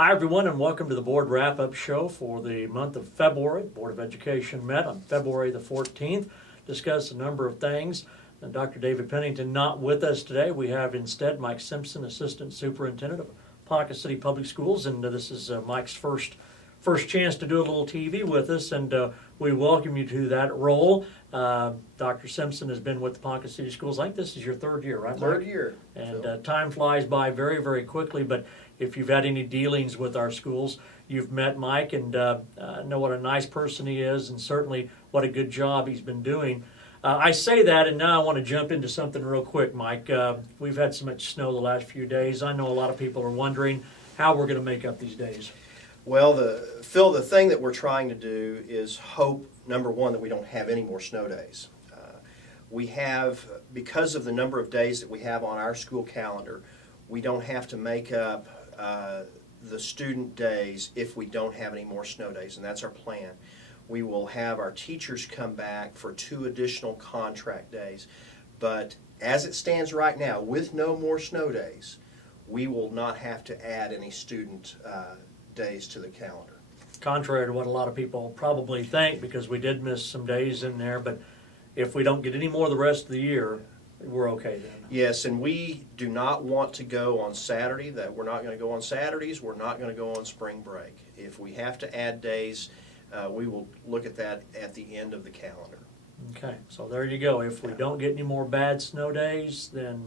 Hi everyone and welcome to the Board Wrap-Up Show for the month of February. Board of Education met on February the 14th, discussed a number of things. And Dr. David Pennington not with us today. We have instead Mike Simpson, Assistant Superintendent of Ponca City Public Schools, and this is Mike's first chance to do a little TV with us, and we welcome you to that role. Dr. Simpson has been with the Ponca City Schools. I think this is your third year, right, Mike? Third year. And time flies by very, very quickly, but if you've had any dealings with our schools, you've met Mike and know what a nice person he is, and certainly what a good job he's been doing. I say that, and now I want to jump into something real quick, Mike. We've had so much snow the last few days. I know a lot of people are wondering how we're going to make up these days. Well, Phil, the thing that we're trying to do is hope, number one, that we don't have any more snow days. We have, because of the number of days that we have on our school calendar, we don't have to make up the student days if we don't have any more snow days, and that's our plan. We will have our teachers come back for 2 additional contract days, but as it stands right now, with no more snow days, we will not have to add any student days to the calendar. Contrary to what a lot of people probably think, because we did miss some days in there, but if we don't get any more the rest of the year, we're okay then. Yes, and we do not want to go on Saturday. That we're not going to go on Saturdays. We're not going to go on spring break. If we have to add days, we will look at that at the end of the calendar. Okay, so there you go. If we don't get any more bad snow days, then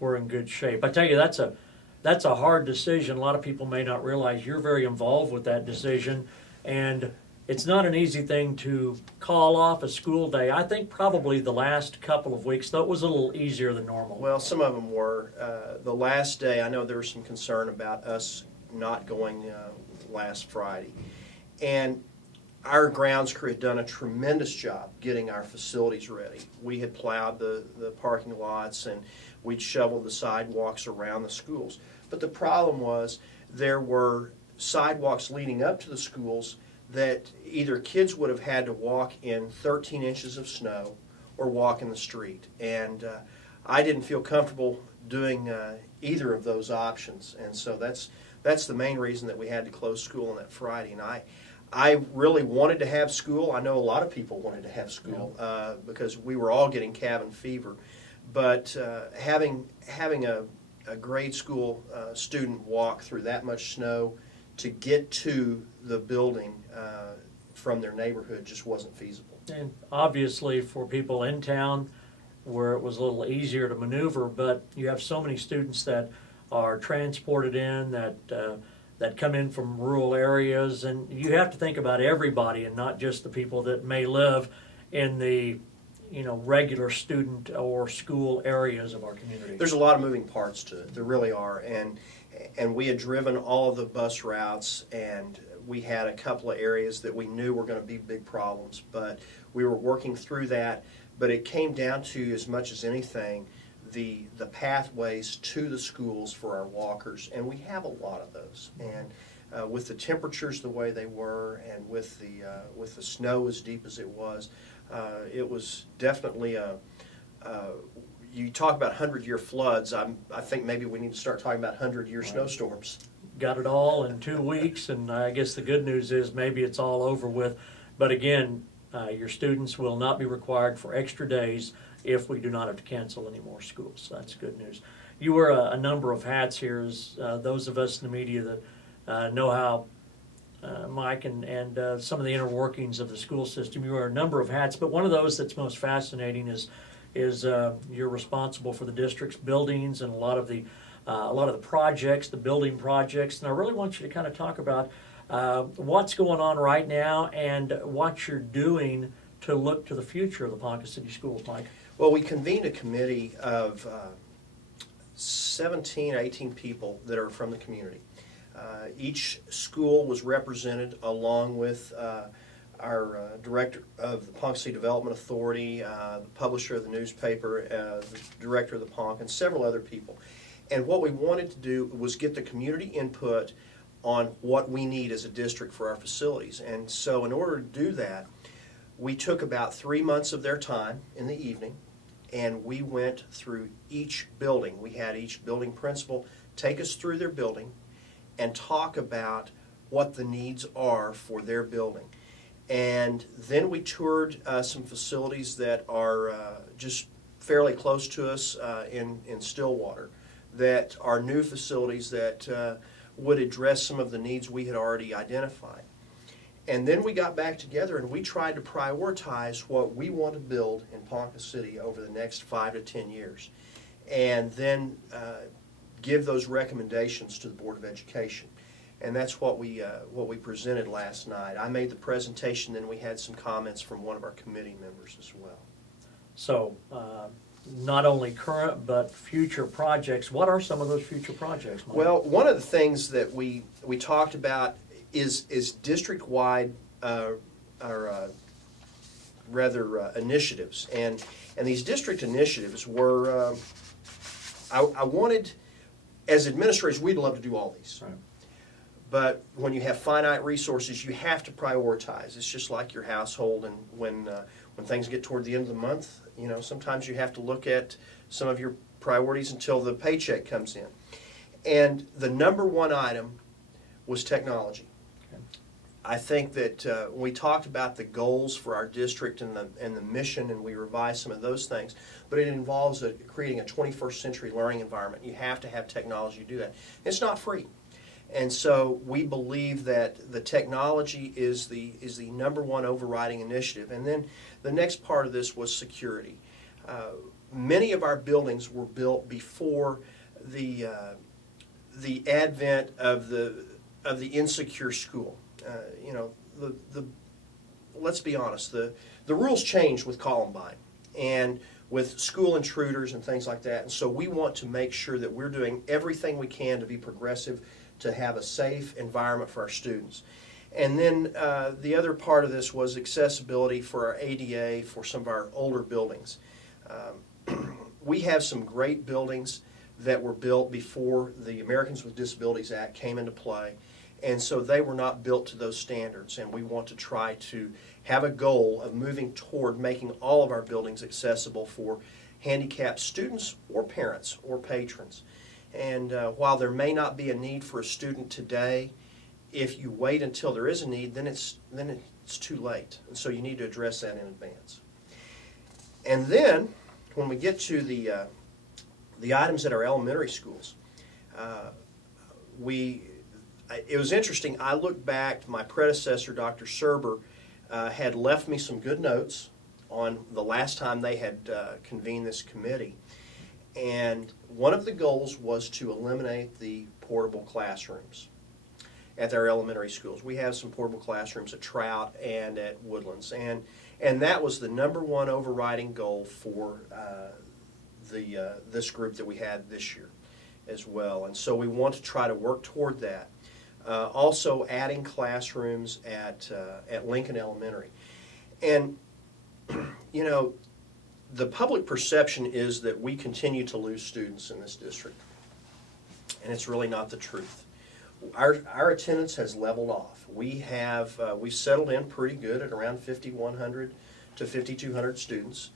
we're in good shape. I tell you, that's a hard decision. A lot of people may not realize you're very involved with that decision, and it's not an easy thing to call off a school day. I think probably the last couple of weeks, though, it was a little easier than normal. Well, some of them were. The last day, I know there was some concern about us not going last Friday. And our grounds crew had done a tremendous job getting our facilities ready. We had plowed the parking lots and we'd shoveled the sidewalks around the schools. But the problem was there were sidewalks leading up to the schools that either kids would have had to walk in 13 inches of snow or walk in the street. And I didn't feel comfortable doing either of those options. And so that's the main reason that we had to close school on that Friday. And I really wanted to have school. I know a lot of people wanted to have school because we were all getting cabin fever. But having a grade school student walk through that much snow to get to the building from their neighborhood just wasn't feasible. And obviously for people in town where it was a little easier to maneuver, but you have so many students that are transported in that come in from rural areas, and you have to think about everybody and not just the people that may live in the regular student or school areas of our community. There's a lot of moving parts to it. There really are. And we had driven all of the bus routes, and we had a couple of areas that we knew were going to be big problems, but we were working through that. But it came down to, as much as anything, the pathways to the schools for our walkers, and we have a lot of those. And with the temperatures the way they were, and with the snow as deep as it was definitely you talk about 100-year floods. I think maybe we need to start talking about 100-year snowstorms. Got it all in 2 weeks, and I guess the good news is maybe it's all over with. But again, your students will not be required for extra days if we do not have to cancel any more schools. So that's good news. You wear a number of hats here, as those of us in the media that know how Mike and some of the inner workings of the school system. You wear a number of hats, but one of those that's most fascinating is you're responsible for the district's buildings and a lot of the projects, the building projects. And I really want you to kind of talk about what's going on right now and what you're doing to look to the future of the Ponca City Schools, Mike. Well, we convened a committee of 17 or 18 people that are from the community. Each school was represented along with our director of the Ponca City Development Authority, the publisher of the newspaper, the director of the Ponca, and several other people. And what we wanted to do was get the community input on what we need as a district for our facilities. And so in order to do that, we took about 3 months of their time in the evening, and we went through each building. We had each building principal take us through their building and talk about what the needs are for their building. And then we toured some facilities that are just fairly close to us in Stillwater, that are new facilities that would address some of the needs we had already identified. And then we got back together and we tried to prioritize what we want to build in Ponca City over the next 5 to 10 years. And then give those recommendations to the Board of Education. And that's what we presented last night. I made the presentation, then we had some comments from one of our committee members as well. So, not only current, but future projects. What are some of those future projects, Mike? Well, one of the things that we talked about is district-wide, initiatives. And these district initiatives were, I wanted, as administrators, we'd love to do all these. Right. But when you have finite resources, you have to prioritize. It's just like your household, and when things get toward the end of the month, you know, sometimes you have to look at some of your priorities until the paycheck comes in. And the number one item was technology. Okay. I think that when we talked about the goals for our district and the mission, and we revised some of those things, but it involves creating a 21st century learning environment. You have to have technology to do that. It's not free. And so we believe that the technology is the number one overriding initiative. And then the next part of this was security. Many of our buildings were built before the advent of the insecure school. You know, let's be honest, the rules changed with Columbine and with school intruders and things like that. And so we want to make sure that we're doing everything we can to be progressive, to have a safe environment for our students. And then the other part of this was accessibility for our ADA for some of our older buildings. We have some great buildings that were built before the Americans with Disabilities Act came into play, and so they were not built to those standards, and we want to try to have a goal of moving toward making all of our buildings accessible for handicapped students or parents or patrons. And while there may not be a need for a student today, if you wait until there is a need, then it's too late. And so you need to address that in advance. And then, when we get to the items at our elementary schools, it was interesting. I looked back, my predecessor, Dr. Serber, had left me some good notes on the last time they had convened this committee. And one of the goals was to eliminate the portable classrooms at our elementary schools. We have some portable classrooms at Trout and at Woodlands. And that was the number one overriding goal for this group that we had this year as well. And so we want to try to work toward that. Also adding classrooms at Lincoln Elementary. And, you know, the public perception is that we continue to lose students in this district, and it's really not the truth. Our attendance has leveled off. We've settled in pretty good at around 5,100 to 5,200 students,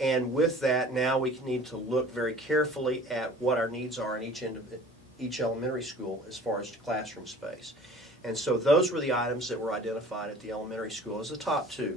and with that, now we need to look very carefully at what our needs are in each elementary school as far as classroom space. And so those were the items that were identified at the elementary school as the top two.